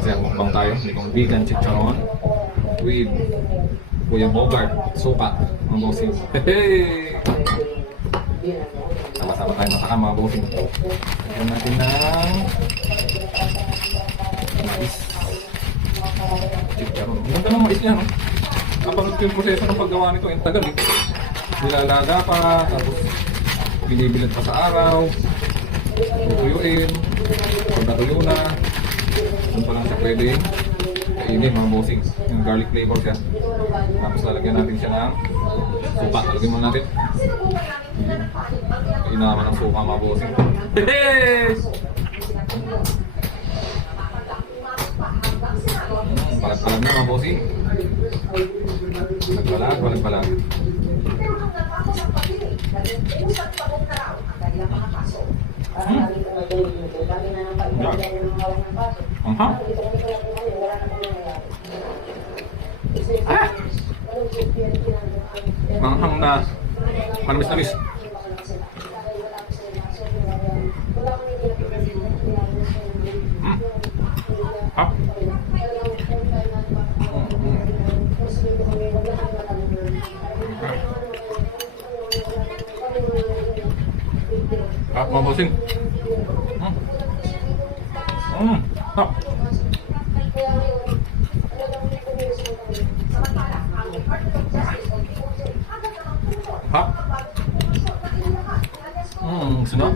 Kasi mukbang tayo, itong vegan chicharon with Kuya Bogart, suka, mga bossing. Hey! Sama-sama tayo matakam mga bossing. Lagyan natin ng mais. Chicharon. Ganda ng mais niya, no? Kapag yung proseso ng paggawa nito, yung tagal eh. Nilalaga pa, tapos binibilad pa sa araw, tutuyuin, pag natuyo na, doon pa lang siya pwede kainin mga bossing. Yung garlic flavor siya. Tapos lalagyan natin siya ng suka. Lalagyan muna natin. Kainin naman ng suka mga bossing. Yes! Palag-palag na mga bossing. Palag-palag. Manghang na manamis-namis. Mga bossing. Sunod.